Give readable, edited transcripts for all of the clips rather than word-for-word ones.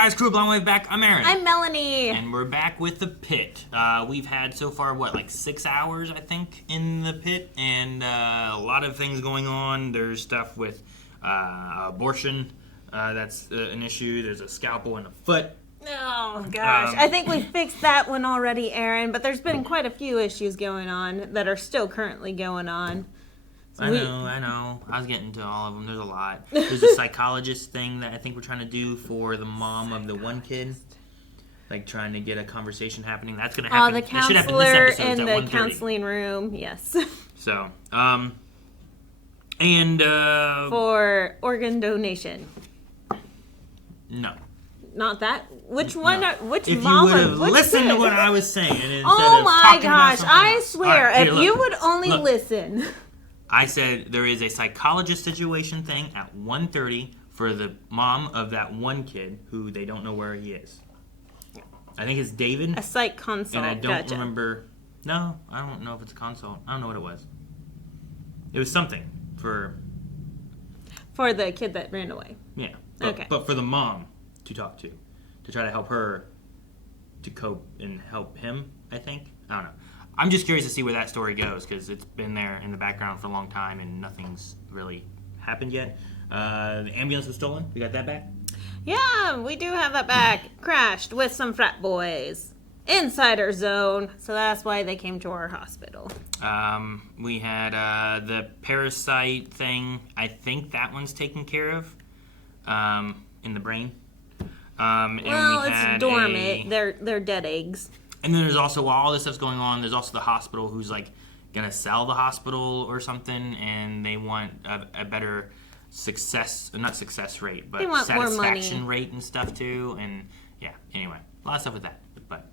guys, Crew Blonde Wave back. I'm Aaron. I'm Melanie. And we're back with the Pitt. We've had so far, like 6 hours, I think, in the Pitt, and a lot of things going on. There's stuff with abortion, that's an issue. There's a scalpel and a foot. Oh, gosh. I think we fixed that one already, Aaron, but there's been quite a few issues going on that are still currently going on. So I know. I was getting to all of them. There's a lot. There's a psychologist thing that I think we're trying to do for the mom of the one kid. Like trying to get a conversation happening. That's going to happen. The counselor in the counseling room, yes. So, for organ donation. No. Not that? Which one? No. Which if mama? If you would have listened to what I was saying instead oh of my talking gosh! about I else. swear, Right, if you would only listen. I said there is a psychologist situation thing at 1:30 for the mom of that one kid who they don't know where he is. I think it's David. A psych consult. And I don't remember. No, I don't know if it's a consult. I don't know what it was. It was something for the kid that ran away. Yeah. Okay. But for the mom to talk to try to help her to cope and help him, I think. I don't know. I'm just curious to see where that story goes because it's been there in the background for a long time and nothing's really happened yet. The ambulance was stolen. We got that back? Yeah, we do have that back. Crashed with some frat boys. Insider zone. So that's why they came to our hospital. We had the parasite thing. I think that one's taken care of in the brain. And well, we it's dormant. They're dead eggs. And then there's also, while all this stuff's going on, there's also the hospital who's like gonna sell the hospital or something, and they want a better not success rate, but satisfaction rate and stuff too. And yeah, anyway, a lot of stuff with that. But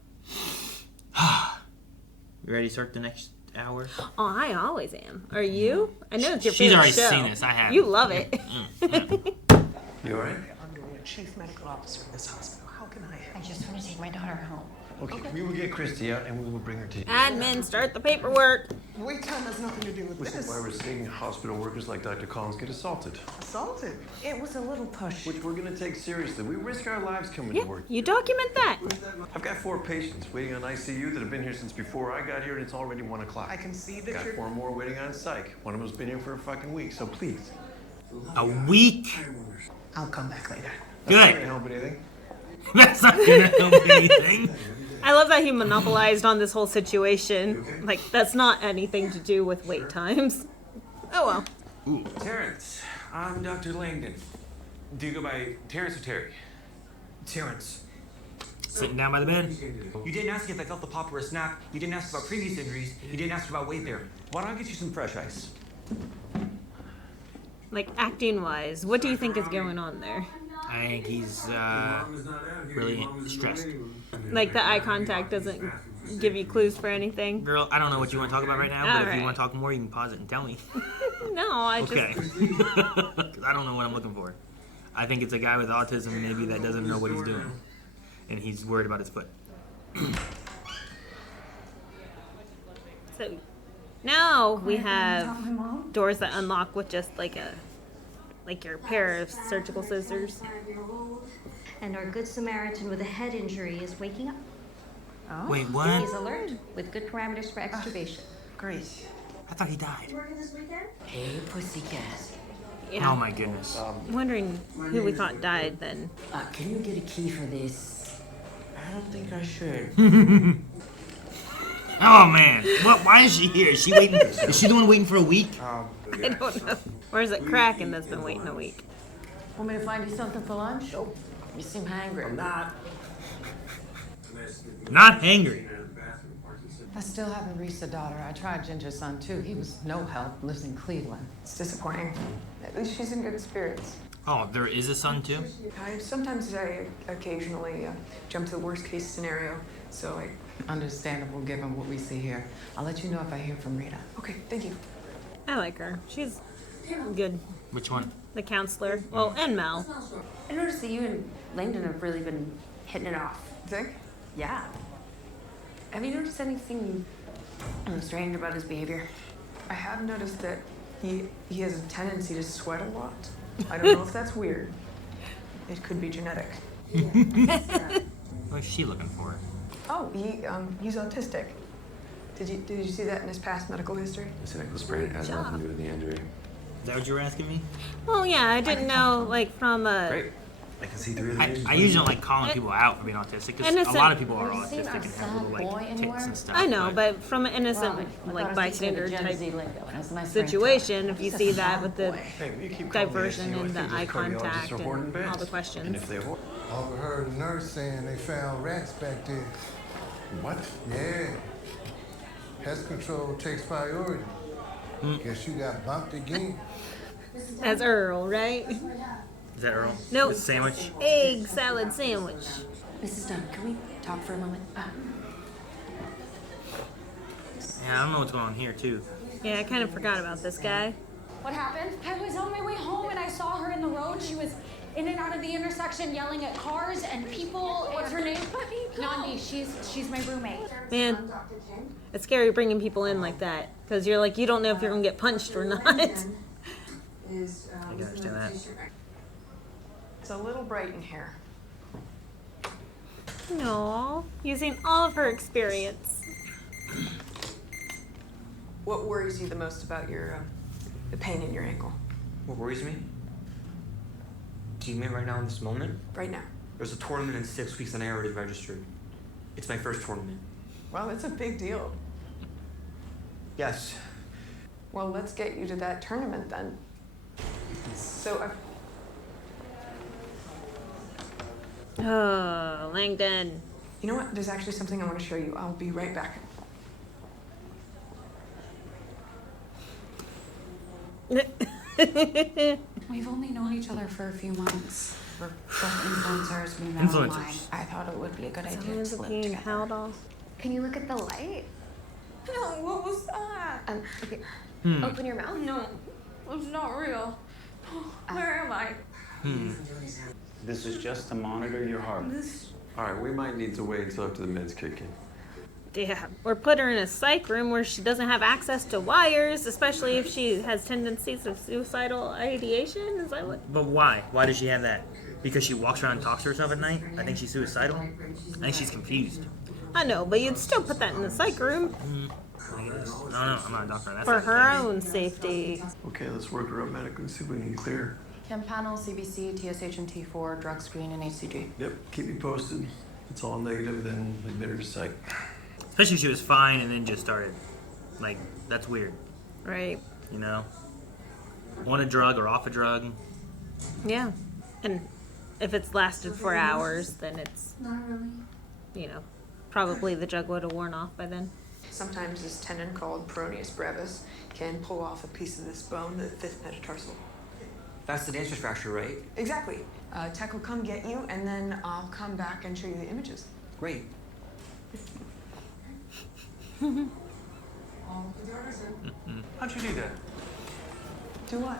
you ready to start the next hour? Oh, I always am. Are you? I know it's your favorite show. She's already seen this. I have. You love it. You all right? I'm the chief medical officer of this hospital. How can I help? I just want to take my daughter home. Okay, we will get Christy out and we will bring her to you. Admin, start the paperwork. Wait time has nothing to do with This is why we're seeing hospital workers like Dr. Collins get assaulted. Assaulted? It was a little push. Which we're going to take seriously. We risk our lives coming to work. You document that. I've got 4 patients waiting on ICU that have been here since before I got here, and it's already 1 o'clock. I can see that got 4 more waiting on psych. One of them's been here for a fucking week, so please. A week? I'll come back later. Good. That's not gonna help anything. That's not gonna help anything. I love that he monopolized on this whole situation. Like, that's not anything to do with wait times. Oh well. Ooh. Terrence, I'm Dr. Langdon. Do you go by Terrence or Terry? Terrence. Sitting down by the bed. You didn't ask if I felt the pop or a snap. You didn't ask about previous injuries. You didn't ask about weight bearing. Why don't I get you some fresh ice? Like, acting-wise, what do you think is going on there? I think he's really stressed. Like, the eye contact doesn't give you clues for anything? Girl, I don't know what you want to talk about right now, but if you want to talk more, you can pause it and tell me. No, I okay. just... Because I don't know what I'm looking for. I think it's a guy with autism maybe that doesn't know what he's doing. And he's worried about his foot. So, now we have doors that unlock with just like your pair of surgical scissors. And our good Samaritan with a head injury is waking up. Oh. Wait, what? He's alert with good parameters for extubation. Great. I thought he died. Hey, pussycat. Yeah. Oh my goodness. I'm wondering who we thought died then. Can you get a key for this? I don't think I should. Oh man. Why is she here? Is she waiting? Is she the one waiting for a week? I don't know. Or is it Kraken that's been waiting a week? Want me to find you something for lunch? Nope. You seem hungry. I'm not. Not hangry. I still haven't reached the daughter. I tried Ginger's son too. He was no help, lives in Cleveland. It's disappointing. At least she's in good spirits. Oh, there is a son too? Sometimes I occasionally jump to the worst case scenario, so I... Understandable given what we see here. I'll let you know if I hear from Rita. Okay, thank you. I like her. She's good. Which one? The counselor. Well, and Mel. I noticed that you and Langdon have really been hitting it off. Think? Yeah. Have you noticed anything strange about his behavior? I have noticed that he has a tendency to sweat a lot. I don't know if that's weird. It could be genetic. What's she looking for? Oh, he's autistic. Did you see that in his past medical history? This ankle sprain has nothing to do with the injury. Is that what you were asking me? Well, yeah, I didn't know, like, from a... Great. I can see through the I usually don't like calling people out for being autistic because Innocent. a lot of people are Have you seen autistic our and have sad little boy like anywhere? tics and stuff. I know, but from an innocent, like, bystander type situation, if you see that with the Hey, will you keep calling the diversion ICU? I and the think eye those cardiologists contact are hoarding and beds. all the And questions. if they hoard... Overheard a nurse saying they found rats back there. What? Yeah. Pest control takes priority. Guess you got bumped again. That's Earl, right? Is that Earl? Nope. The sandwich? Egg salad sandwich. Mrs. Dunn, can we talk for a moment? Yeah, I don't know what's going on here too. Yeah, I kind of forgot about this guy. What happened? I was on my way home and I saw her in the road. She was in and out of the intersection yelling at cars and people. What's her name? Nandi. She's my roommate. Man, it's scary bringing people in like that because you're like, you don't know if you're going to get punched or not. I can understand that. It's a little bright in here. No, using all of her experience. What worries you the most about your the pain in your ankle What worries me? Do you mean right now in this moment? right now? There's a tournament in 6 weeks and I already registered. It's my first tournament. Well, it's a big deal. Yes. Well, let's get you to that tournament then. So, Oh, Langdon. you know what? There's actually something I want to show you. I'll be right back. We've only known each other for a few months. We're both influencers. We met online. Influencers. I thought it would be a good idea Someone's to live being together. held off. Can you look at the light? No, what was that? Okay. Hmm. Open your mouth. No, it's not real. Where am I? This is just to monitor your heart. All right, we might need to wait until after the meds kick in. Yeah, or put her in a psych room where she doesn't have access to wires, especially if she has tendencies of suicidal ideation. Is that what? But why? Why does she have that? Because she walks around and talks to herself at night? I think she's suicidal. I think she's confused. I know, but you'd still put that in the psych room I guess. I don't know. I'm not a doctor. That's for not the her thing. own safety. Okay, let's work her up medically and see if we can clear her. Chem panel, CBC, TSH and T4, drug screen, and HCG. Yep, keep me posted. If it's all negative, then admit her to psych. Especially if she was fine and then just started. Like, that's weird. Right. You know? On a drug or off a drug. Yeah. And if it's lasted for hours, then it's, you know, probably the drug would have worn off by then. Sometimes this tendon called peroneus brevis can pull off a piece of this bone, the fifth metatarsal. That's the dancer's fracture, right? Exactly. Tech will come get you, and then I'll come back and show you the images. Great. How'd you do that? Do what?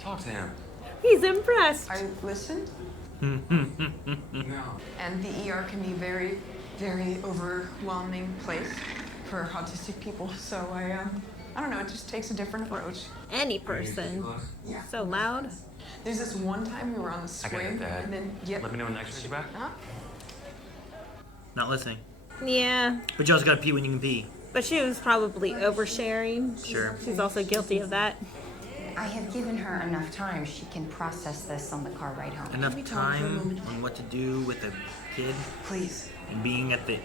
Talk to him. He's impressed. I listened, No. and the ER can be very, very overwhelming place for autistic people. So I don't know. It just takes a different approach. Any person. So loud. There's this one time we were on the I gotta swing, get that. and then yep. Let me know when the x-rays are back. Huh? Not listening. Yeah. But you also gotta pee when you can pee. But she was probably oversharing. Sure. She's also guilty of that. I have given her enough time. She can process this on the car ride home. Enough time on what to do with a kid Please. and being at the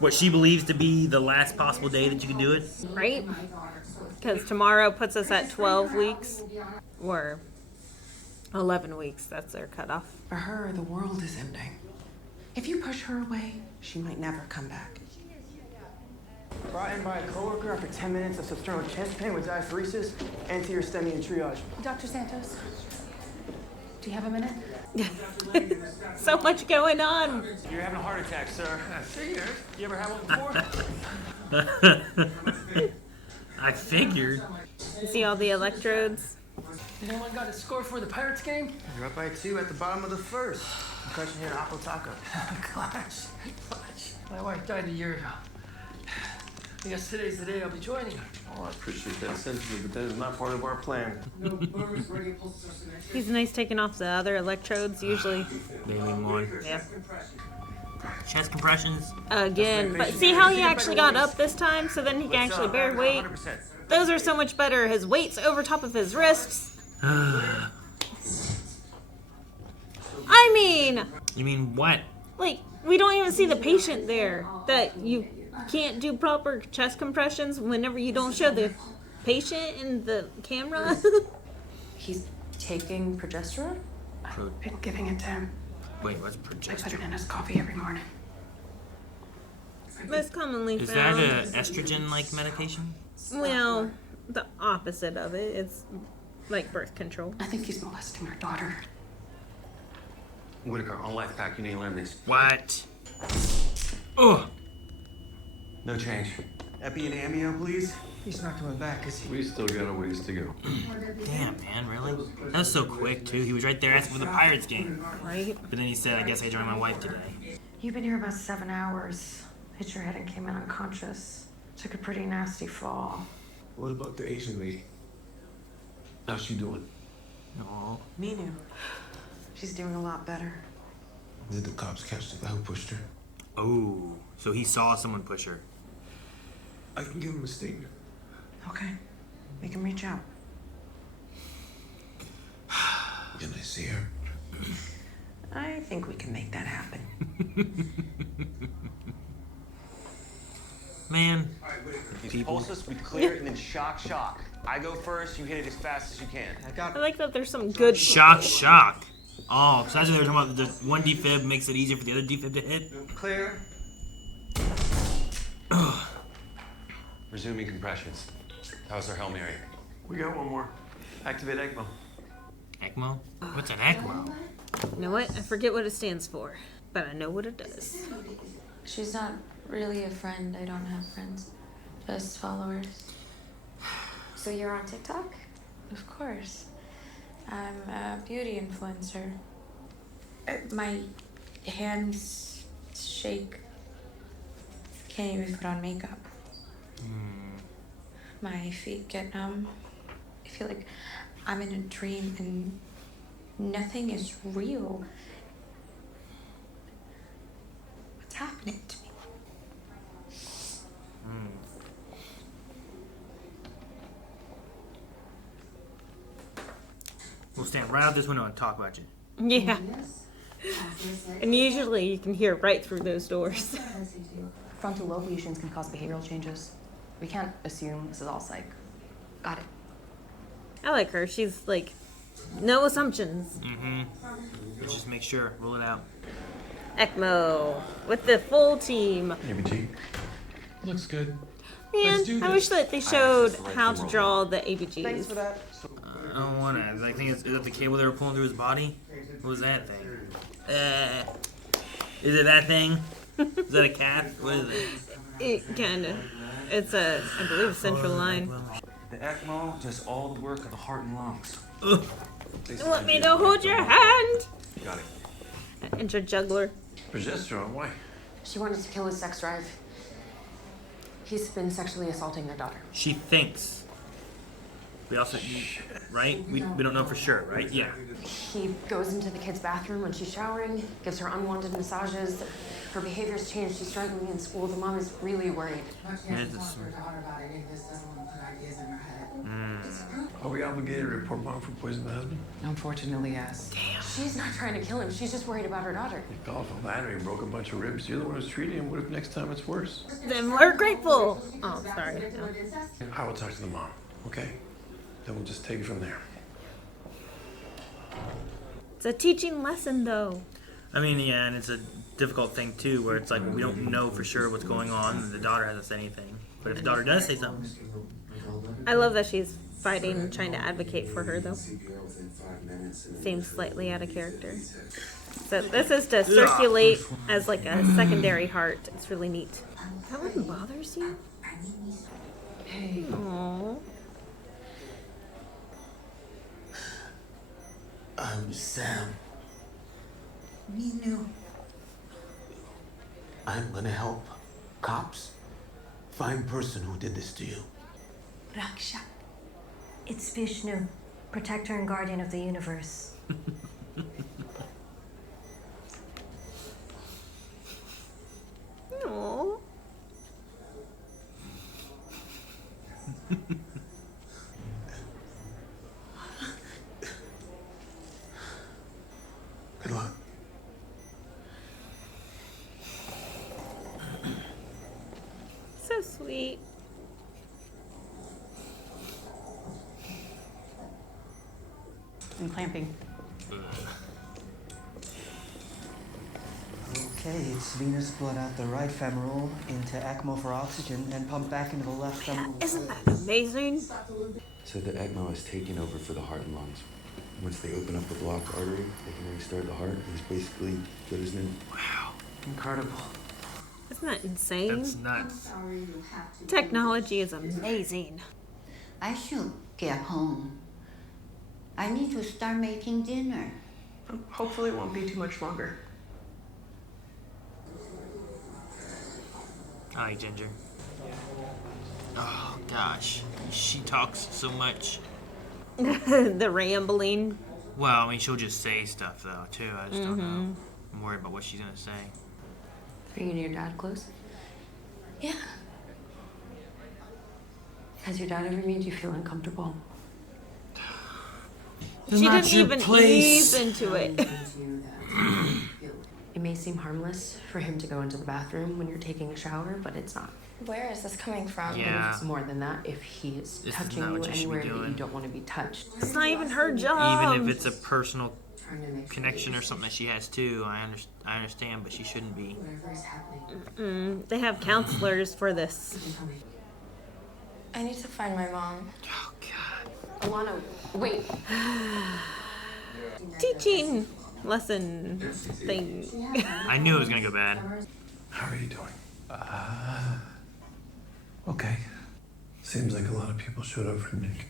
what she believes to be the last possible day that you can do it. Right? Because tomorrow puts us at 12 weeks. Or 11 weeks. That's their cutoff. For her, the world is ending. If you push her away, she might never come back. Brought in by a coworker after 10 minutes of substernal chest pain with diaphoresis, anterior STEMI and triage. Dr. Santos, do you have a minute? So much going on. You're having a heart attack, sir. I figured. You ever had one before? I figured. You see all the electrodes? Anyone got a score for the Pirates game? You're up by 2 at the bottom of the first. Concussion hit Apple Taco. Clutch. My wife died a year ago. Yes, today's the day I'll be joining her. Oh, I appreciate that sentiment, but that is not part of our plan. He's nice taking off the other electrodes, usually. They need one. Yeah. Chest compressions. Again, but see how he actually got up this time, so then he can actually bear weight? Those are so much better. His weight's over top of his wrists. I mean... You mean what? Like, we don't even see the patient there. That you can't do proper chest compressions whenever you don't show the patient in the camera. He's taking progesterone? I've been giving it to him. Wait, what's I put it progesterone? in his coffee every morning. Most commonly Is that found. a estrogen-like medication? Well, the opposite of it. It's like birth control. I think he's molesting our daughter. Whitaker, on life pack, you need to learn this. What? Oh! No change. Epi and amio, please. He's not coming back, is he? We still got a ways to go. Damn, man, really? That was so quick, too. He was right there asking for the Pirates game. Right? But then he said, I guess I joined my wife today. You've been here about 7 hours. Hit your head and came in unconscious. Took a pretty nasty fall. What about the Asian lady? How's she doing? No. Minu. She's doing a lot better. Did the cops catch the guy who pushed her? Oh, so he saw someone push her. I can give him a statement. Okay. We can reach out. Can I see her? I think we can make that happen. Man. These pulses, we clear and then shock, shock. I go first, you hit it as fast as you can. I like that there's some good... Shock. Oh, so that's what they were talking about. The one defib makes it easier for the other defib to hit. Clear. Resuming compressions. How's our Hail Mary? We got one more. Activate ECMO. ECMO? What's an ECMO? You know what? I forget what it stands for, but I know what it does. She's not really a friend. I don't have friends. Just followers. So you're on TikTok? Of course. I'm a beauty influencer. My hands shake. Can't even put on makeup. My feet get numb. I feel like I'm in a dream and nothing is real. What's happening to me? We'll stand right out this window and talk about you. Yeah. And usually you can hear right through those doors. Frontal lobe lesions can cause behavioral changes. We can't assume this is all psych. Got it. I like her. She's like, no assumptions. Mm-hmm. Let's just make sure. Rule it out. ECMO with the full team. ABG. Looks good. Man, I wish that they showed how to draw the ABGs. Thanks for that. I don't want to. I think is that the cable they were pulling through his body? What was that thing? Is it that thing? Is that a calf? What is it? It kind of. It's a, I believe, a central line. The ECMO does all the work of the heart and lungs. You want me to hold your hand? Got it. Intra-juggler. Progesterone, why? She wanted to kill his sex drive. He's been sexually assaulting their daughter. She thinks. We also, right? We don't know for sure, right? Yeah. He goes into the kid's bathroom when she's showering, gives her unwanted massages. Her behavior's changed. She's struggling in school. The mom is really worried. Are we obligated to report mom for poisoning the husband? Unfortunately, yes. Damn. She's not trying to kill him. She's just worried about her daughter. He fell off a ladder and broke a bunch of ribs. You're the one who's treating him. What if next time it's worse? Then we're grateful. Oh, sorry. No. I will talk to the mom, okay? Then we'll just take it from there. It's a teaching lesson, though. I mean, yeah, and it's a difficult thing, too, where it's like we don't know for sure what's going on, and the daughter hasn't said anything. But if the daughter does say something... I love that she's fighting and trying to advocate for her, though. Seems slightly out of character. So this is to circulate as like a secondary heart. It's really neat. That one bothers you? Hey. Aww. I'm Sam. Minu. I'm gonna help cops fine person who did this to you. Raksha. It's Vishnu, protector and guardian of the universe. Aww. Good luck. So sweet. And clamping. Okay, it's venous blood out the right femoral into ECMO for oxygen, then pump back into the left femoral. Isn't that amazing? So the ECMO is taking over for the heart and lungs. Once they open up the blocked artery, they can restart the heart. It's basically good as new. Wow. Incredible. Isn't that insane? That's nuts. Technology is amazing. I should get home. I need to start making dinner. Hopefully it won't be too much longer. I like Ginger. Oh gosh, she talks so much. The rambling. Well, I mean, she'll just say stuff though too. I just don't know. I'm worried about what she's gonna say. Are you and your dad close? Yeah. Has your dad ever made you feel uncomfortable? She didn't even ease into it. It may seem harmless for him to go into the bathroom when you're taking a shower, but it's not. Where is this coming from? And if it's more than that, if he is This is touching not you what you should be anywhere that you doing. don't want to be touched. It's not even her job. Even if it's a personal connection or something that she has too, I understand, but she shouldn't be. They have counselors for this. I need to find my mom. Oh God. Alana, wait. Teaching lesson thing. I knew it was gonna go bad. How are you doing? Okay. Seems like a lot of people showed up for Nick.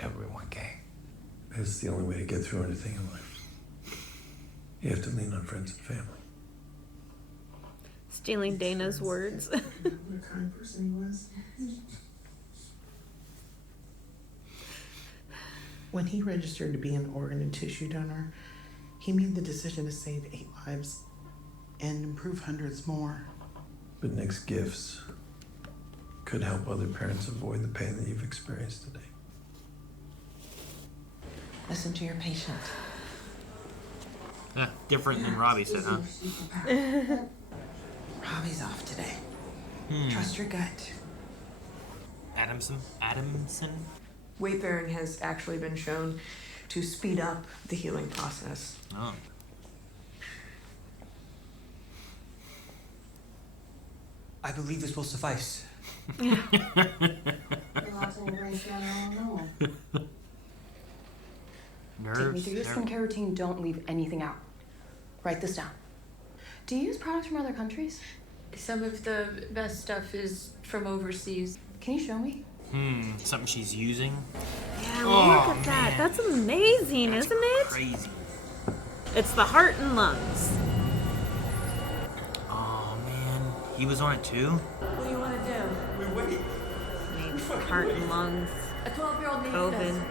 Everyone came. It's the only way to get through anything in life. You have to lean on friends and family. Stealing Dana's words. What a kind person he was. When he registered to be an organ and tissue donor, he made the decision to save 8 lives and improve hundreds more. But Nick's gifts could help other parents avoid the pain that you've experienced today. Listen to your patient. Different than Robbie said, huh? Robbie's off today. Trust your gut. Adamson? Weight bearing has actually been shown to speed up the healing process. Oh. I believe this will suffice. Nerves. Take me through your skincare routine. Don't leave anything out. Write this down. Do you use products from other countries? Some of the best stuff is from overseas. Can you show me? Something she's using. Yeah, look at that. That's amazing, isn't it? Crazy. It's the heart and lungs. Oh man, he was on it too. What do you want to do? We wait. Heart and lungs. A 12-year-old needs COVID.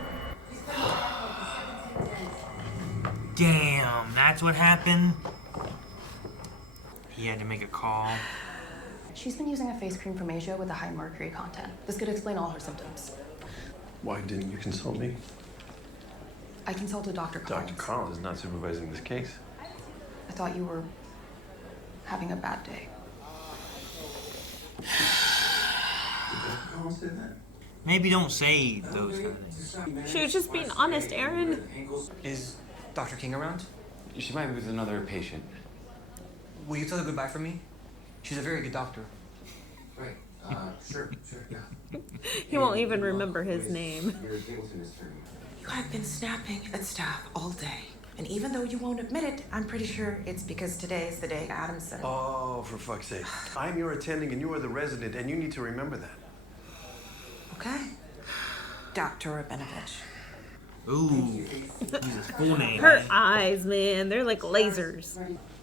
Damn, that's what happened. He had to make a call. She's been using a face cream from Asia with a high mercury content. This could explain all her symptoms. Why didn't you consult me? I consulted Dr. Collins. Dr. Collins is not supervising this case. I thought you were having a bad day. Maybe don't say those kind of things. She was just being honest, Aaron. Is Dr. King around? She might be with another patient. Will you tell her goodbye for me? She's a very good doctor. Right. Sure, yeah. He won't even remember his name. You have been snapping at staff all day. And even though you won't admit it, I'm pretty sure it's because today is the day Adamson. Oh, for fuck's sake. I'm your attending and you are the resident, and you need to remember that. Okay. Dr. Rabinovich. Ooh, he's his full name. Her eyes, man, they're like lasers.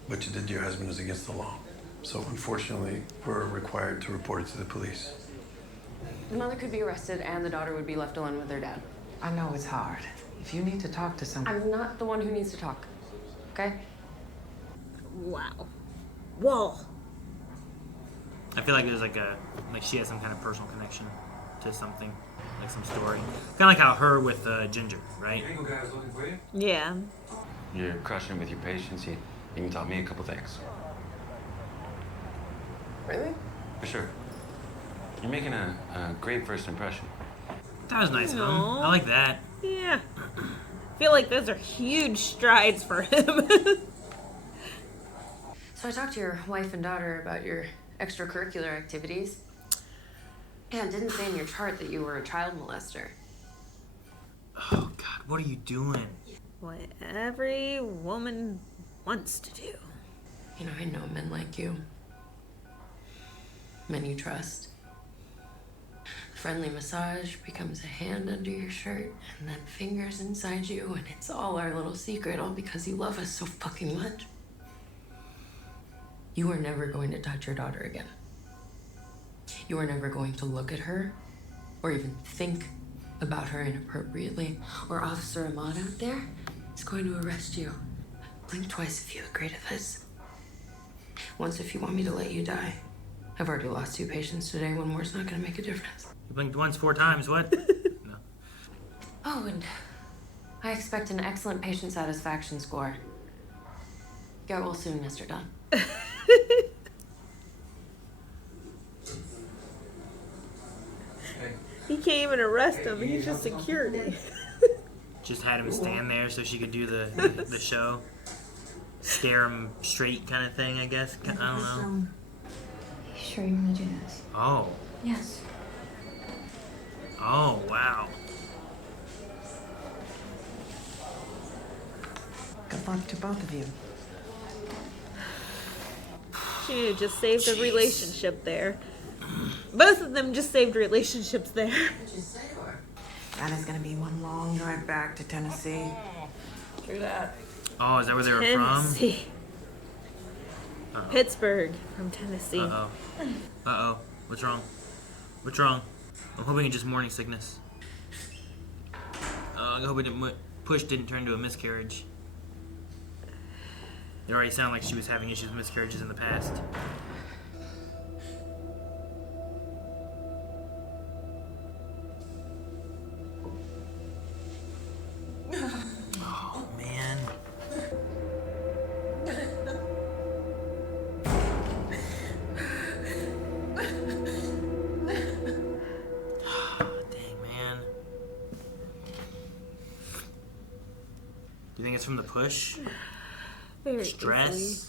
What you did to your husband is against the law. So unfortunately, we're required to report it to the police. The mother could be arrested and the daughter would be left alone with their dad. I know it's hard. If you need to talk to someone. I'm not the one who needs to talk, okay? Wow. Whoa. I feel like there's like she has some kind of personal connection to something, like some story. Kind of like how her with Ginger, right? Yeah. You're crushing it with your patients. You even taught me a couple things. Really? For sure. You're making a great first impression. That was nice of him. Aw. I like that. Yeah. I feel like those are huge strides for him. So I talked to your wife and daughter about your extracurricular activities. Yeah, it didn't say in your chart that you were a child molester. Oh, God, what are you doing? What every woman wants to do. You know, I know men like you. Men you trust. Friendly massage becomes a hand under your shirt and then fingers inside you, and it's all our little secret, all because you love us so fucking much. You are never going to touch your daughter again. You are never going to look at her or even think about her inappropriately, or Officer Ahmad out there is going to arrest you. Blink twice if you agree to this. Once if you want me to let you die. I've already lost 2 patients today. One more's not going to make a difference. You blinked once 4 times, what? No. Oh, and I expect an excellent patient satisfaction score. Get well soon, Mr. Dunn. He can't even arrest him. He's just security. Just had him stand there so she could do the show. Scare him straight kind of thing, I guess. I don't know. You sure you want to do this? Oh. Yes. Oh, wow. Good luck to both of you. She just saved a relationship there. Both of them just saved relationships there. That is going to be one long drive back to Tennessee. True that. Oh, is that where they were Tennessee. from? Pittsburgh from Tennessee. Uh-oh. Uh-oh. What's wrong? What's wrong? I'm hoping it's just morning sickness. I hope it push didn't turn into a miscarriage. It already sounded like she was having issues with miscarriages in the past. Oh, man. Dang, man. Do you think it's from the push? Very Stress? easily.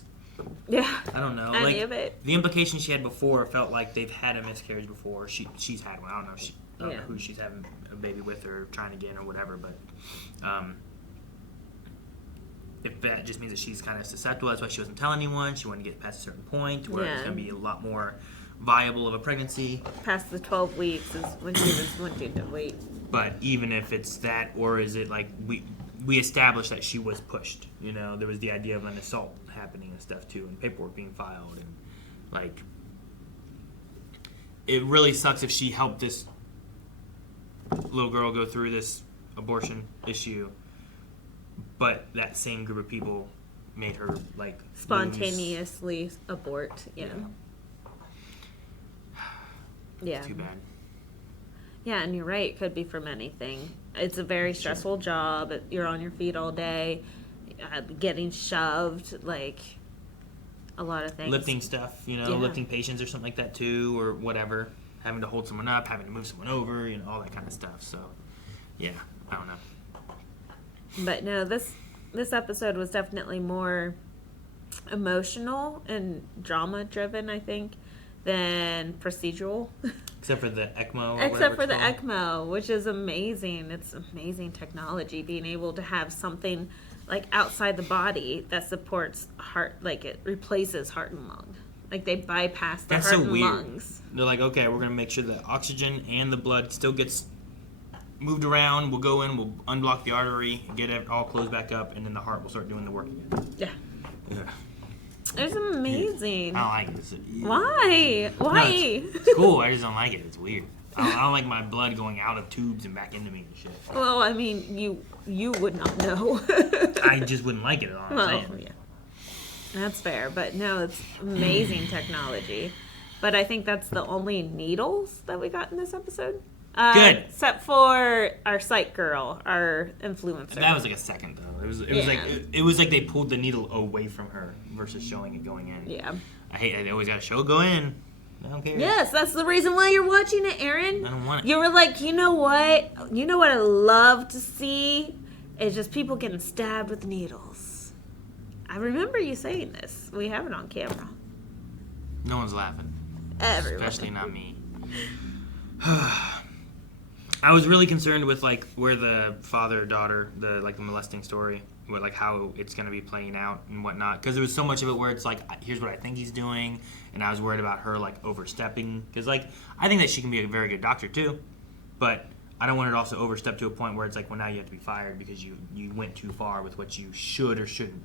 Yeah. I don't know. Any Like of it. the implication she had before felt like they've had a miscarriage before. She's had one. I don't know. I don't know who she's having a baby with or trying to get or whatever. But if that just means that she's kind of susceptible, that's why she wasn't telling anyone. She wanted to get past a certain point where it's going to be a lot more viable of a pregnancy. Past the 12 weeks is when she was wanting to wait. But even if it's that, or is it like we established that she was pushed? You know, there was the idea of an assault happening and stuff too, and paperwork being filed, and like it really sucks if she helped this little girl go through this abortion issue, but that same group of people made her like Spontaneously abort. Yeah. Yeah. Too bad. Yeah, and you're right. It could be from anything. It's a very stressful job. You're on your feet all day, getting shoved, like a lot of things. Lifting stuff, you know, lifting patients or something like that too, or whatever. Having to hold someone up, having to move someone over, you know, all that kind of stuff. So, yeah, I don't know. But no, this episode was definitely more emotional and drama driven, I think, than procedural. Except for the ECMO. Except for the ECMO, which is amazing. It's amazing technology, being able to have something like outside the body that supports heart, like it replaces heart and lung. Like they bypass the heart and lungs. They're like, okay, we're going to make sure the oxygen and the blood still gets moved around. We'll go in, we'll unblock the artery, get it all closed back up, and then the heart will start doing the work again. Yeah. Yeah. It's amazing. I don't like it. Why? Why? No, it's cool. I just don't like it. It's weird. I don't like my blood going out of tubes and back into me and shit. Well, I mean, you would not know. I just wouldn't like it at all. I'm saying. Yeah. That's fair, but no, it's amazing technology. But I think that's the only needles that we got in this episode. Good. Except for our psych girl, our influencer. That was like a second though. It was like they pulled the needle away from her versus showing it going in. Yeah. I hate it. They always got to show it go in. I don't care. Yes, that's the reason why you're watching it, Aaron. I don't want it. You were like, you know what? You know what I love to see? Is just people getting stabbed with needles. I remember you saying this. We have it on camera. No one's laughing. Everyone. Especially not me. I was really concerned with like where the father-daughter, the molesting story, like how it's going to be playing out and whatnot. Because there was so much of it where it's like, here's what I think he's doing, and I was worried about her like overstepping. Because like I think that she can be a very good doctor too, but I don't want her to also overstep to a point where it's like, well, now you have to be fired because you went too far with what you should or shouldn't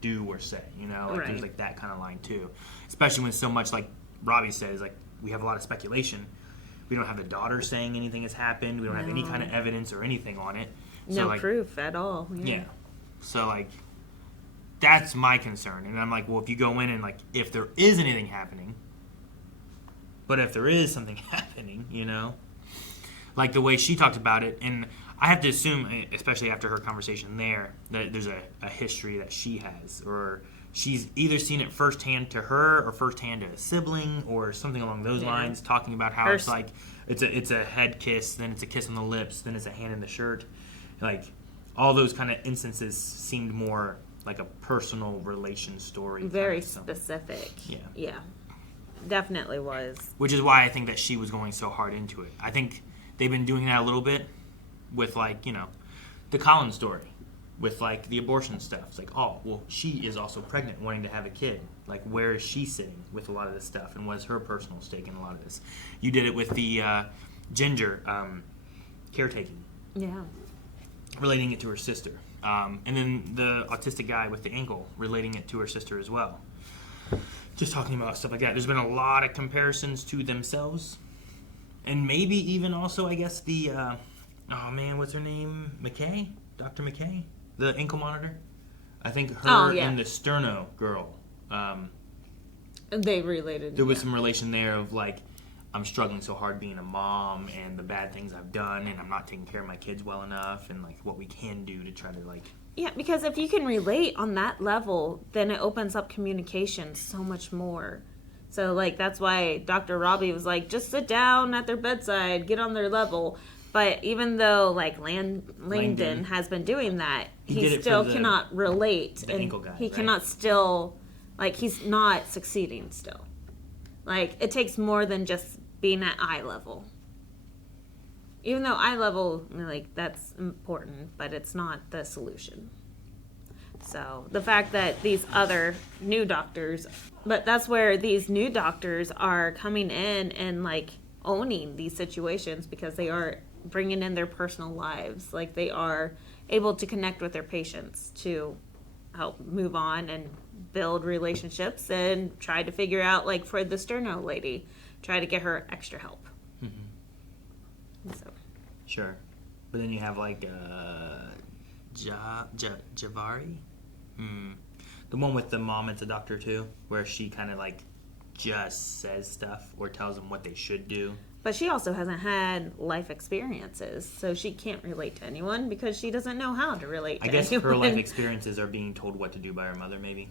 do or say. You know, like there's like that kind of line too. Especially when so much, like Robbie says, like we have a lot of speculation. We don't have the daughter saying anything has happened. We don't have any kind of evidence or anything on it. So, No like, proof at all. Yeah. So, like, that's my concern. And I'm like, well, if you go in and, like, if there is anything happening, but if there is something happening, you know, like the way she talked about it, and I have to assume, especially after her conversation there, that there's a history that she has, or she's either seen it firsthand to her or firsthand to a sibling or something along those lines, talking about how it's like it's a head kiss, then it's a kiss on the lips, then it's a hand in the shirt. Like all those kind of instances seemed more like a personal relation story. Very specific. Yeah. Yeah. Definitely was. Which is why I think that she was going so hard into it. I think they've been doing that a little bit with like, you know, the Collins story. With like the abortion stuff. It's like, oh, well, she is also pregnant, wanting to have a kid. Like, where is she sitting with a lot of this stuff? And what is her personal stake in a lot of this? You did it with the Ginger caretaking. Yeah. Relating it to her sister. And then the autistic guy with the ankle, relating it to her sister as well. Just talking about stuff like that. There's been a lot of comparisons to themselves. And maybe even also, I guess, the, oh man, what's her name? McKay? Dr. McKay? The ankle monitor? I think her and the Sterno girl. They related. There was some relation there of like, I'm struggling so hard being a mom and the bad things I've done and I'm not taking care of my kids well enough and like what we can do to try to like... Yeah, because if you can relate on that level, then it opens up communication so much more. So like that's why Dr. Robbie was like, just sit down at their bedside, get on their level. But even though like Langdon has been doing that, he still cannot relate. The ankle guy, he cannot still, like he's not succeeding still. Like it takes more than just being at eye level. Even though eye level, like that's important, but it's not the solution. So the fact that these other new doctors, but that's where these new doctors are coming in and like owning these situations because they are bringing in their personal lives. Like they are able to connect with their patients to help move on and build relationships and try to figure out, like for the Sterno lady, try to get her extra help. Mm-hmm. So. Sure. But then you have like Javari? The one with the mom that's a doctor too, where she kind of like just says stuff or tells them what they should do. But she also hasn't had life experiences, so she can't relate to anyone because she doesn't know how to relate to anyone. I guess her life experiences are being told what to do by her mother, maybe.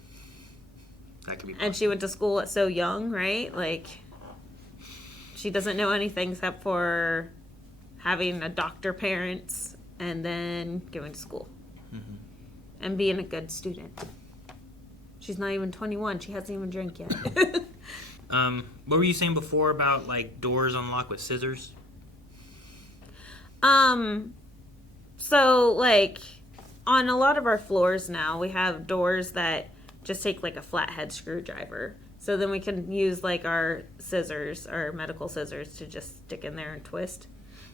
That could be possible. And she went to school at so young, right? Like, she doesn't know anything except for having a doctor parents and then going to school. Mm-hmm. And being a good student. She's not even 21. She hasn't even drank yet. What were you saying before about like doors unlocked with scissors? So like on a lot of our floors now, we have doors that just take like a flathead screwdriver. So then we can use like our scissors, our medical scissors, to just stick in there and twist.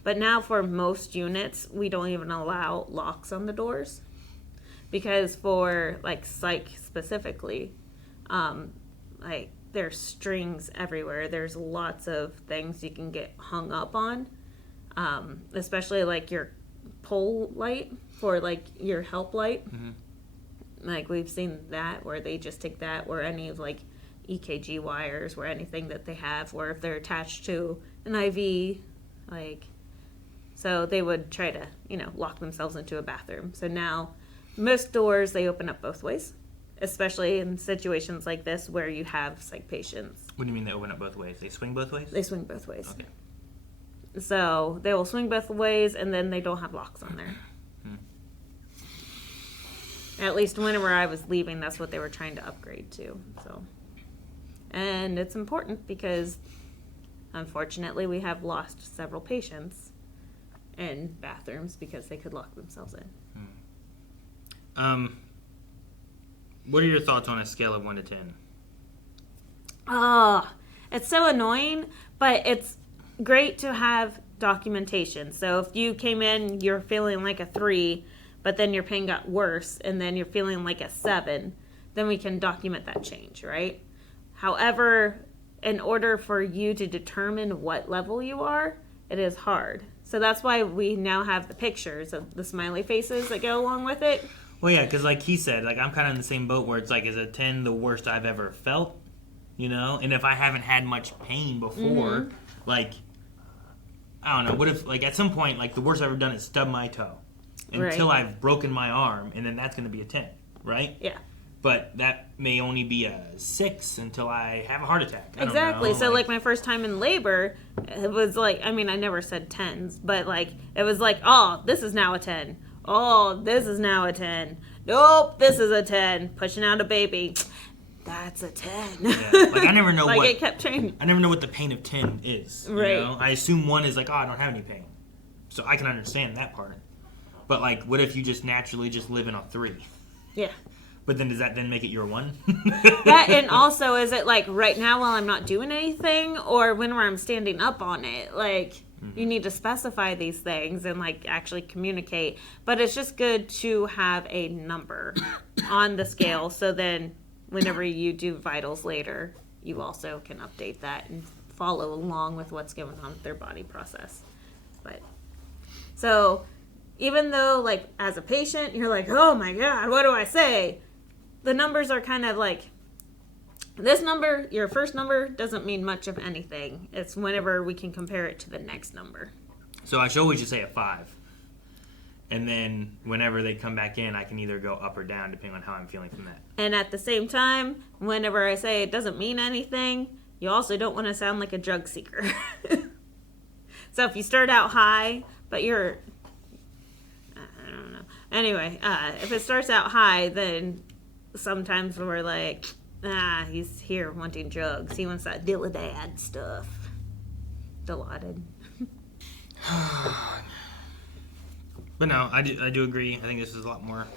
But now for most units, we don't even allow locks on the doors. Because for like psych specifically, Like there's strings everywhere. There's lots of things you can get hung up on, especially like your pole light for like your help light. Like we've seen that where they just take that, or any of like EKG wires, or anything that they have, or if they're attached to an IV, like, so they would try to, lock themselves into a bathroom. So now most doors, they open up both ways, especially in situations like this where you have psych patients. What do you mean they open up both ways? They swing both ways? They swing both ways. Okay. So they will swing both ways, and then they don't have locks on there. At least whenever I was leaving, that's what they were trying to upgrade to. So, and it's important because, unfortunately, we have lost several patients in bathrooms because they could lock themselves in. What are your thoughts on a scale of 1 to 10? Oh, it's so annoying, but it's great to have documentation. So if you came in, you're feeling like a 3, but then your pain got worse, and then you're feeling like a 7, then we can document that change, right? However, in order for you to determine what level you are, it is hard. So that's why we now have the pictures of the smiley faces that go along with it. Well, yeah, because like he said, like I'm kind of in the same boat where it's like, is a 10 the worst I've ever felt? And if I haven't had much pain before, like, I don't know, what if, like, at some point, like, the worst I've ever done is stub my toe until I've broken my arm, and then that's going to be a 10, right? Yeah. But that may only be a 6 until I have a heart attack. I Exactly. don't know, So, like, my first time in labor, it was like, I mean, I never said 10s, but, like, it was like, oh, this is now a 10. Oh, this is now a 10. Nope, this is a 10. Pushing out a baby. That's a 10. Yeah. Like, I never know like, it kept changing. I never know what the pain of 10 is. Right. I assume 1 is like, oh, I don't have any pain. So I can understand that part. But, like, what if you just naturally just live in a 3? Yeah. But then does that then make it your 1? That, and also, is it like right now while I'm not doing anything, or whenever I'm standing up on it? Like, you need to specify these things and, like, actually communicate. But it's just good to have a number on the scale, so then whenever you do vitals later, you also can update that and follow along with what's going on with their body process. But so even though, like, as a patient, you're like, oh my God, what do I say? The numbers are kind of like, this number, your first number, doesn't mean much of anything. It's whenever we can compare it to the next number. So I should always just say a 5. And then whenever they come back in, I can either go up or down depending on how I'm feeling from that. And at the same time, whenever I say it doesn't mean anything, you also don't want to sound like a drug seeker. So if you start out high, but you're, I don't know. Anyway, if it starts out high, then sometimes we're like, he's here wanting drugs. He wants that Diladad stuff. Dilaudid. But no, I do agree. I think this is a lot more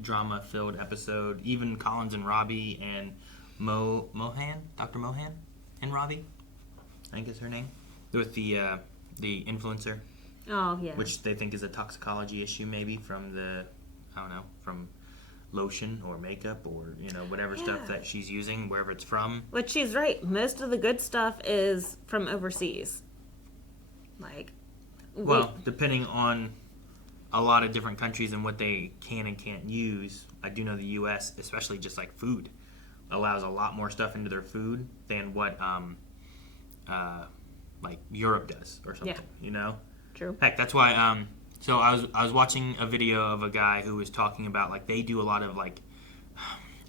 drama-filled episode. Even Collins and Robbie and Mohan, Dr. Mohan and Robbie, I think is her name, with the influencer. Oh, yeah. Which they think is a toxicology issue, maybe from from lotion or makeup or whatever stuff that she's using, wherever it's from. Which she's right. Most of the good stuff is from overseas. Like, well, depending on a lot of different countries and what they can and can't use, I do know the U.S., especially just like food, allows a lot more stuff into their food than what like Europe does or something. Yeah. True. Heck, that's why. So I was watching a video of a guy who was talking about, like, they do a lot of, like,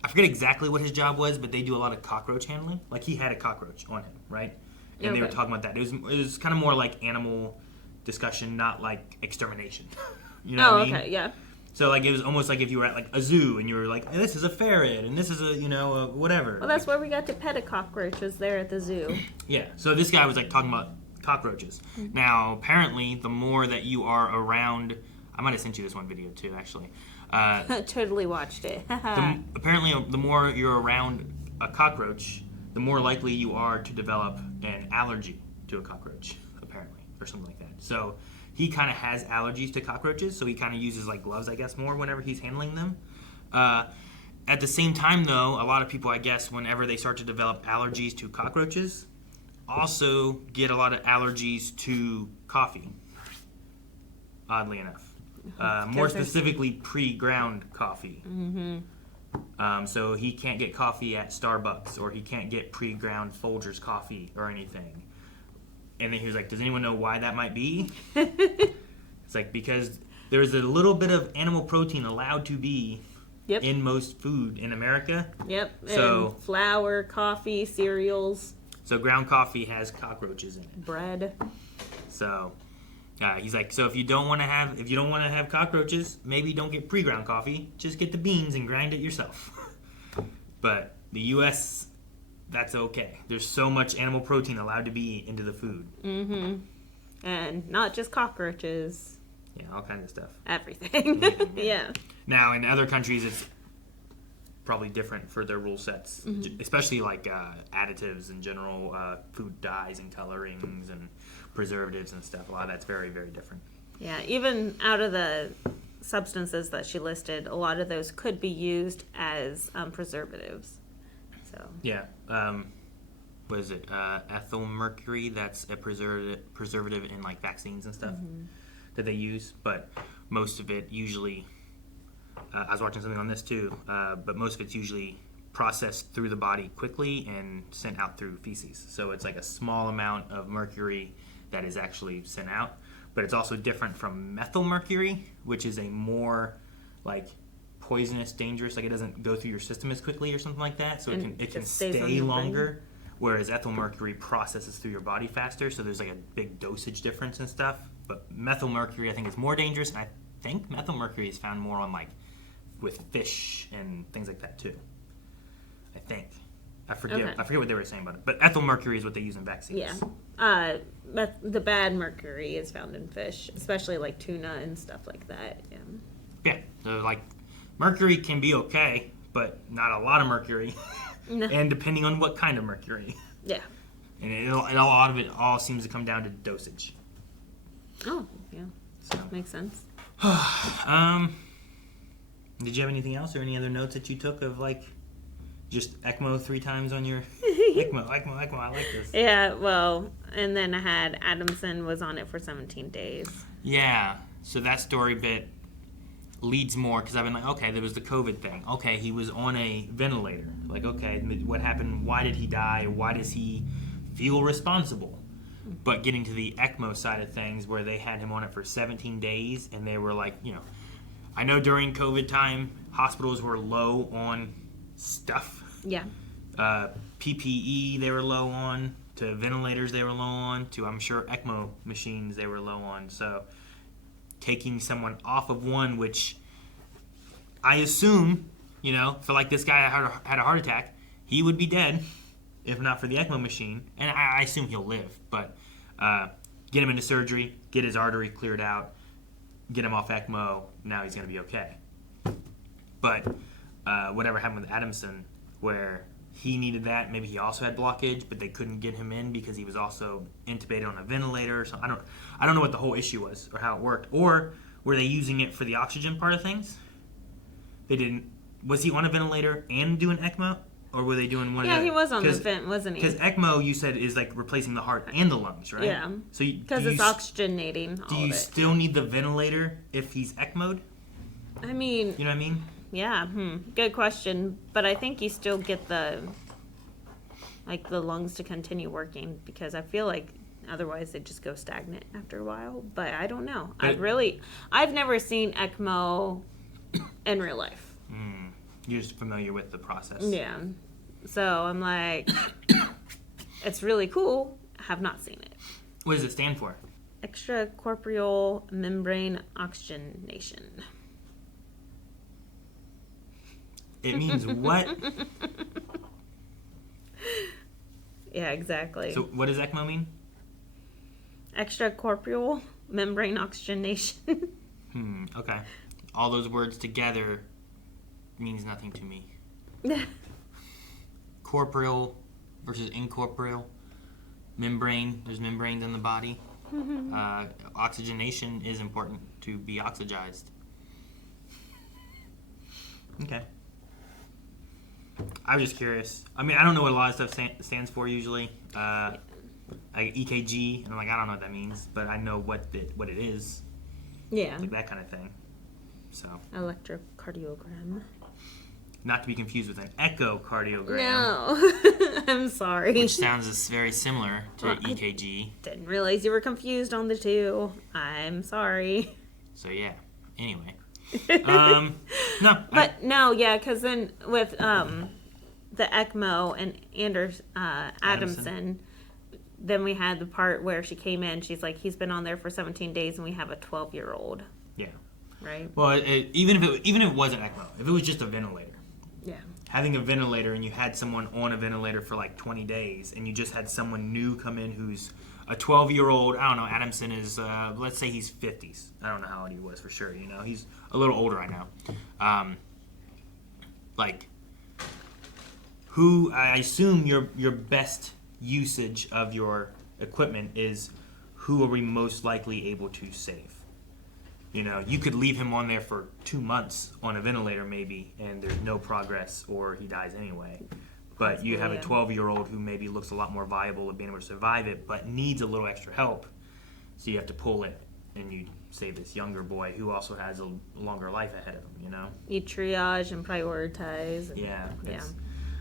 I forget exactly what his job was, but they do a lot of cockroach handling. Like, he had a cockroach on him, right? And they were talking about that. It was kind of more like animal discussion, not like extermination. You know what I mean? Okay, yeah. So, like, it was almost like if you were at, like, a zoo and you were like, hey, this is a ferret and this is a, whatever. Well, that's where we got to pet a cockroach, was there at the zoo. Yeah. So this guy was, like, talking about cockroaches. Mm-hmm. Now, apparently, the more that you are around, I might have sent you this one video too, actually. Totally watched it. Apparently, the more you're around a cockroach, the more likely you are to develop an allergy to a cockroach, apparently, or something like that. So he kind of has allergies to cockroaches, so he kind of uses, like, gloves, I guess, more whenever he's handling them. At the same time, though, a lot of people, I guess, whenever they start to develop allergies to cockroaches, also get a lot of allergies to coffee, oddly enough. More specifically, pre-ground coffee. So he can't get coffee at Starbucks, or he can't get pre-ground Folgers coffee or anything. And then he was like, does anyone know why that might be? It's like, because there's a little bit of animal protein allowed to be in most food in America. So and flour, coffee, cereals. So ground coffee has cockroaches in it. Bread. So he's like, so if you don't want to have cockroaches, maybe don't get pre-ground coffee. Just get the beans and grind it yourself. But the U.S., that's okay. There's so much animal protein allowed to be into the food. And not just cockroaches. Yeah, all kinds of stuff. Everything. Yeah. Now, in other countries, it's probably different for their rule sets, especially like additives in general, food dyes and colorings and preservatives and stuff. A lot of that's very, very different. Yeah, even out of the substances that she listed, a lot of those could be used as preservatives. So yeah, what is it? Ethyl mercury. That's a preservative in like vaccines and stuff that they use. But most of it usually, I was watching something on this too. But most of it's usually processed through the body quickly and sent out through feces. So it's like a small amount of mercury that is actually sent out. But it's also different from methyl mercury, which is a more like poisonous, dangerous. Like it doesn't go through your system as quickly or something like that. So it can stay longer. Whereas ethyl mercury processes through your body faster. So there's like a big dosage difference and stuff. But methyl mercury, I think, is more dangerous. And I think methyl mercury is found more on like with fish and things like that too. I think. I forget what they were saying about it. But ethyl mercury is what they use in vaccines. Yeah. The bad mercury is found in fish, especially like tuna and stuff like that. Yeah. So like mercury can be okay, but not a lot of mercury. No. And depending on what kind of mercury. Yeah. And a lot of it all seems to come down to dosage. Oh, yeah. So makes sense. Did you have anything else or any other notes that you took of like just ECMO 3 times on your ECMO, I like this. Yeah, well, and then I had Adamson was on it for 17 days. Yeah, so that story bit leads more because I've been like, okay, there was the COVID thing. Okay, he was on a ventilator. Like, okay, what happened? Why did he die? Why does he feel responsible? But getting to the ECMO side of things where they had him on it for 17 days and they were like, I know during COVID time, hospitals were low on stuff. Yeah. PPE they were low on, to ventilators they were low on, to I'm sure ECMO machines they were low on. So taking someone off of one, which I assume, for like this guy had a heart attack, he would be dead if not for the ECMO machine. And I assume he'll live, but get him into surgery, get his artery cleared out, get him off ECMO, now he's going to be okay. But whatever happened with Adamson, where he needed that, maybe he also had blockage, but they couldn't get him in because he was also intubated on a ventilator or something. I don't know what the whole issue was or how it worked. Or were they using it for the oxygen part of things? They didn't. Was he on a ventilator and doing ECMO? Or were they doing one of the... Yeah, he was on the vent, wasn't he? Because ECMO, you said, is like replacing the heart and the lungs, right? Yeah, because it's oxygenating all Do you of it. still need the ventilator if he's ECMO'd? I mean... You know what I mean? Yeah, good question. But I think you still get the lungs to continue working because I feel like otherwise they just go stagnant after a while. But I don't know. I've never seen ECMO in real life. You're just familiar with the process. Yeah. So I'm like, it's really cool. Have not seen it. What does it stand for? Extracorporeal membrane oxygenation. It means what? Yeah, exactly. So what does ECMO mean? Extracorporeal membrane oxygenation. Okay. All those words together means nothing to me. Corporeal versus incorporeal. Membrane, there's membranes in the body. Oxygenation is important to be oxygized. Okay. I was just curious. I mean, I don't know what a lot of stuff stands for usually. Like EKG, and I'm like, I don't know what that means, but I know what it is. Yeah. Like that kind of thing. So. Electrocardiogram. Not to be confused with an echocardiogram. No. I'm sorry. Which sounds very similar to EKG. Didn't realize you were confused on the two. I'm sorry. So yeah. Anyway. Because then with the ECMO and Adamson, then we had the part where she came in. She's like, he's been on there for 17 days, and we have a 12-year-old. Yeah. Right. Well, even if it wasn't ECMO, if it was just a ventilator. Yeah. Having a ventilator and you had someone on a ventilator for like 20 days, and you just had someone new come in who's a 12-year-old. I don't know. Adamson is, let's say he's 50s. I don't know how old he was for sure. You know, he's a little older right now. Who I assume your best usage of your equipment is who are we most likely able to save? You know, you could leave him on there for 2 months on a ventilator maybe, and there's no progress, or he dies anyway. But you have a 12-year-old who maybe looks a lot more viable of being able to survive it, but needs a little extra help. So you have to pull it, and you save this younger boy who also has a longer life ahead of him, you know? You triage and prioritize. And,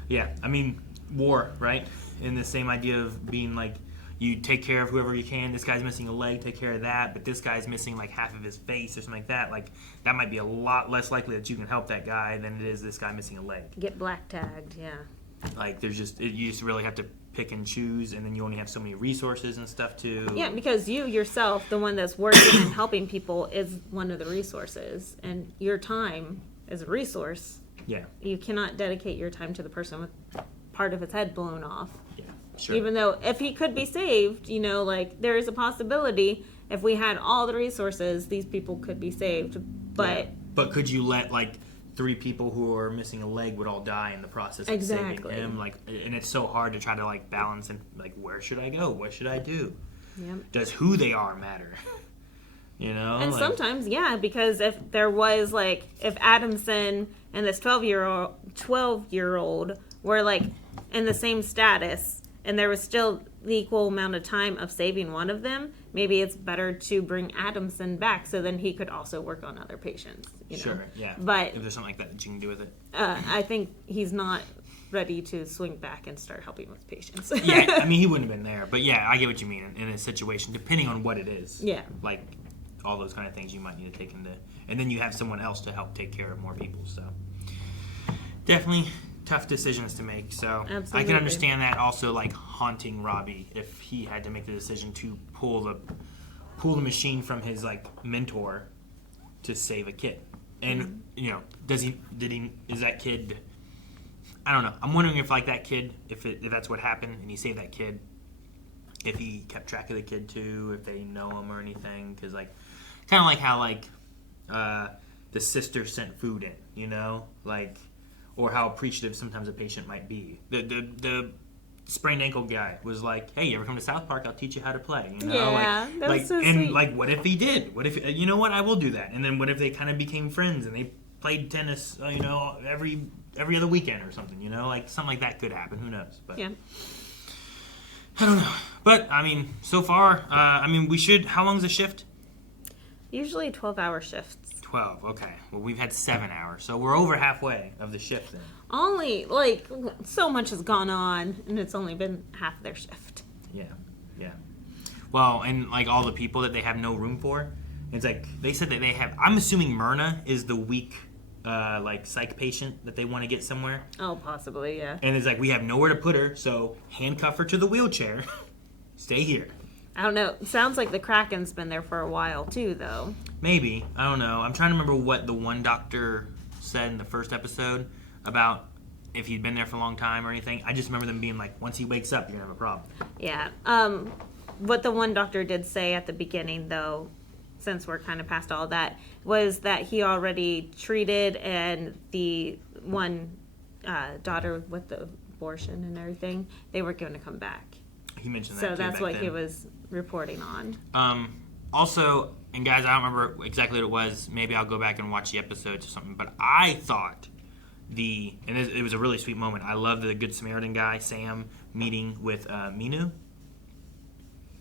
yeah. I mean, war, right? And the same idea of being like, you take care of whoever you can. This guy's missing a leg, take care of that. But this guy's missing like half of his face or something like that. Like, that might be a lot less likely that you can help that guy than it is this guy missing a leg. Get black tagged, yeah. Like, you just really have to pick and choose, and then you only have so many resources and stuff too. Yeah, because you yourself, the one that's working and helping people, is one of the resources, and your time is a resource. Yeah. You cannot dedicate your time to the person with part of his head blown off. Yeah, sure. Even though if he could be saved, you know, like there is a possibility if we had all the resources, these people could be saved. But But could you let like 3 people who are missing a leg would all die in the process of saving him? Like, and it's so hard to try to like balance and like, where should I go? What should I do? Yep. Does who they are matter? You know? And like, sometimes, yeah, because if there was like, if Adamson and this 12-year-old were like in the same status, and there was still the equal amount of time of saving one of them, maybe it's better to bring Adamson back so then he could also work on other patients. You know? Sure, yeah. But if there's something like that you can do with it. I think he's not ready to swing back and start helping with patients. Yeah, I mean, he wouldn't have been there. But yeah, I get what you mean in a situation, depending on what it is. Yeah. Like, all those kind of things you might need to take into... And then you have someone else to help take care of more people, so... Definitely tough decisions to make, so... Absolutely. I can understand that also, like, haunting Robbie if he had to make the decision to pull the machine from his, like, mentor to save a kid. And, you know, is that kid... I don't know. I'm wondering if, like, that kid, if that's what happened and he saved that kid, if he kept track of the kid, too, if they know him or anything, because, like... Kind of like how, like, the sister sent food in, you know? Like, or how appreciative sometimes a patient might be. The sprained ankle guy was like, hey, you ever come to South Park? I'll teach you how to play, you know? Yeah, like, that was so and, sweet. like, what if he did? What if, you know what, I will do that. And then what if they kind of became friends and they played tennis, you know, every other weekend or something, you know? Like, something like that could happen. Who knows? But yeah. I don't know. But, I mean, so far, how long's the shift? Usually 12-hour shifts. 12, okay. Well, we've had 7 hours, so we're over halfway of the shift then. Only, like, so much has gone on, and it's only been half their shift. Yeah. Well, and, like, all the people that they have no room for, it's like, they said that they have, I'm assuming Myrna is the weak, like, psych patient that they want to get somewhere. Oh, possibly, yeah. And it's like, we have nowhere to put her, so handcuff her to the wheelchair. Stay here. I don't know. Sounds like the Kraken's been there for a while, too, though. Maybe. I don't know. I'm trying to remember what the one doctor said in the first episode about if he'd been there for a long time or anything. I just remember them being like, once he wakes up, you're going to have a problem. Yeah. What the one doctor did say at the beginning, though, since we're kind of past all that, was that he already treated and the one daughter with the abortion and everything, they were going to come back. He mentioned that So too that's back what then. he was reporting on. Also, and guys, I don't remember exactly what it was. Maybe I'll go back and watch the episodes or something. But I thought it was a really sweet moment. I love the Good Samaritan guy, Sam, meeting with Minu.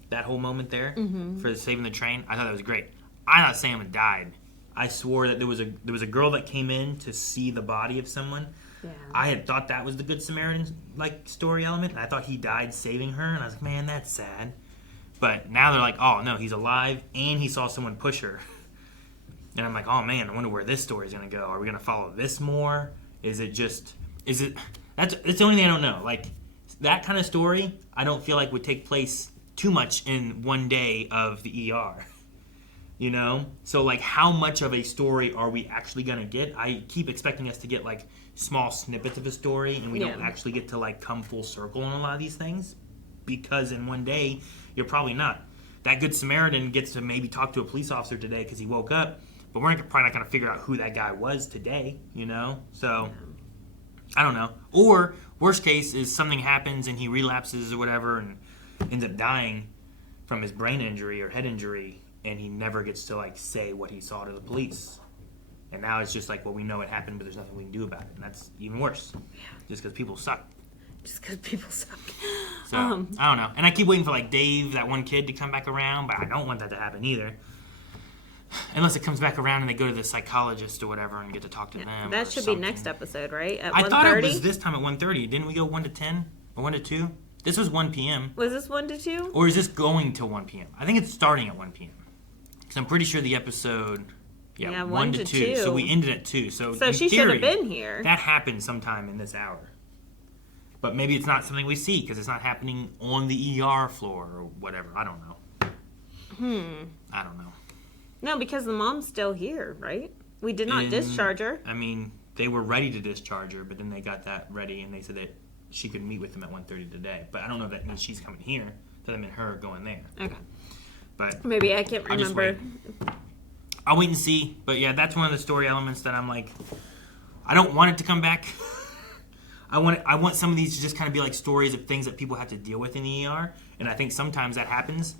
That whole moment there for saving the train, I thought that was great. I thought Sam had died. I swore that there was a girl that came in to see the body of someone. Yeah. I had thought that was the Good Samaritan story element, and I thought he died saving her, and I was like, man, that's sad. But now they're like, oh no, he's alive, and he saw someone push her. And I'm like, oh man, I wonder where this story's gonna go. Are we gonna follow this more? That's the only thing I don't know. Like, that kind of story, I don't feel like would take place too much in one day of the ER. You know? So, like, how much of a story are we actually going to get? I keep expecting us to get, like, small snippets of a story, and we don't actually get to, like, come full circle on a lot of these things. Because in one day, you're probably not. That Good Samaritan gets to maybe talk to a police officer today because he woke up, but we're probably not going to figure out who that guy was today, you know? So, I don't know. Or, worst case is something happens and he relapses or whatever and ends up dying from his brain injury or head injury, and he never gets to, like, say what he saw to the police. And now it's just like, well, we know it happened, but there's nothing we can do about it. And that's even worse. Yeah. Just because people suck. Just because people suck. So, I don't know. And I keep waiting for, like, Dave, that one kid, to come back around, but I don't want that to happen either. Unless it comes back around and they go to the psychologist or whatever and get to talk to them. That should be next episode, right? At 1:30? I thought it was this time at 1:30. Didn't we go 1 to 10? Or 1 to 2? This was 1 p.m. Was this 1 to 2? Or is this going to 1 p.m.? I think it's starting at 1 p.m. Because I'm pretty sure the episode... Yeah, 1 to 2. So we ended at 2. So she should have been here. That happened sometime in this hour. But maybe it's not something we see because it's not happening on the ER floor or whatever. I don't know. I don't know. No, because the mom's still here, right? We did not discharge her. I mean, they were ready to discharge her, but then they got that ready and they said that she could meet with them at 1:30 today. But I don't know if that means she's coming here. That meant her going there. Okay. But maybe I can't remember. I'll wait and see. But yeah, that's one of the story elements that I'm like, I don't want it to come back. I want some of these to just kind of be like stories of things that people have to deal with in the ER. And I think sometimes that happens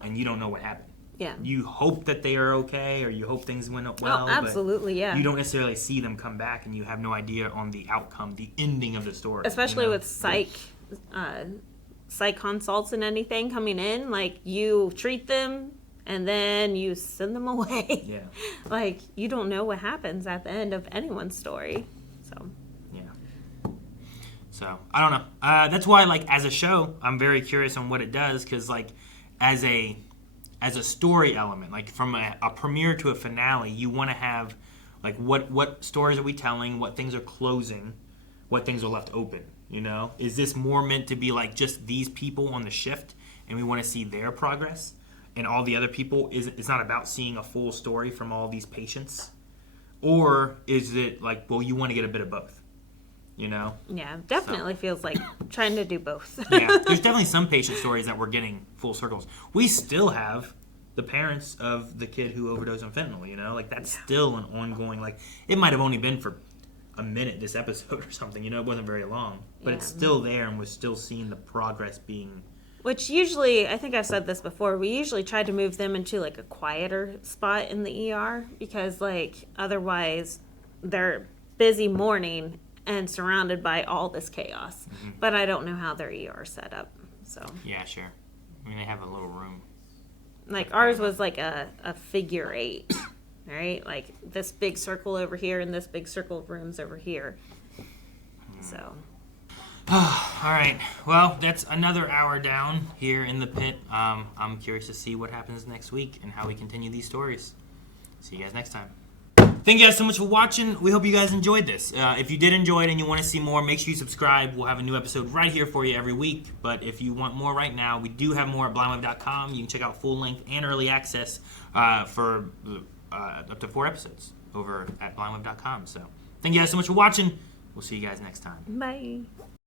and you don't know what happened. Yeah. You hope that they are okay, or you hope things went up well. Oh, absolutely, but yeah. You don't necessarily see them come back, and you have no idea on the outcome, the ending of the story. Especially with psych consults and anything coming in, like, you treat them and then you send them away. Yeah. Like, you don't know what happens at the end of anyone's story. So. Yeah. So, I don't know. That's why, like, as a show, I'm very curious on what it does, because, like, as a story element, like from a premiere to a finale, you want to have, like, what stories are we telling, what things are closing, what things are left open, you know? Is this more meant to be like just these people on the shift and we want to see their progress, and all the other people, it's not about seeing a full story from all these patients? Or is it like, well, you want to get a bit of both, you know? Yeah, definitely feels like trying to do both. Yeah, there's definitely some patient stories that we're getting full circles. We still have the parents of the kid who overdosed on fentanyl, you know? Like, that's still an ongoing, like, it might have only been for a minute this episode or something, you know? It wasn't very long. But it's still there, and we're still seeing the progress being... Which usually, I think I've said this before, we usually try to move them into, like, a quieter spot in the ER, because, like, otherwise they're busy morning and surrounded by all this chaos. Mm-hmm. But I don't know how their ER is set up, so. Yeah, sure. I mean, they have a little room. Like, ours was like a figure 8, right? Like, this big circle over here and this big circle of rooms over here. So. All right. Well, that's another hour down here in the pit. I'm curious to see what happens next week and how we continue these stories. See you guys next time. Thank you guys so much for watching. We hope you guys enjoyed this. If you did enjoy it and you want to see more, make sure you subscribe. We'll have a new episode right here for you every week. But if you want more right now, we do have more at blindwave.com. You can check out full length and early access for up to 4 episodes over at blindwave.com. So thank you guys so much for watching. We'll see you guys next time. Bye.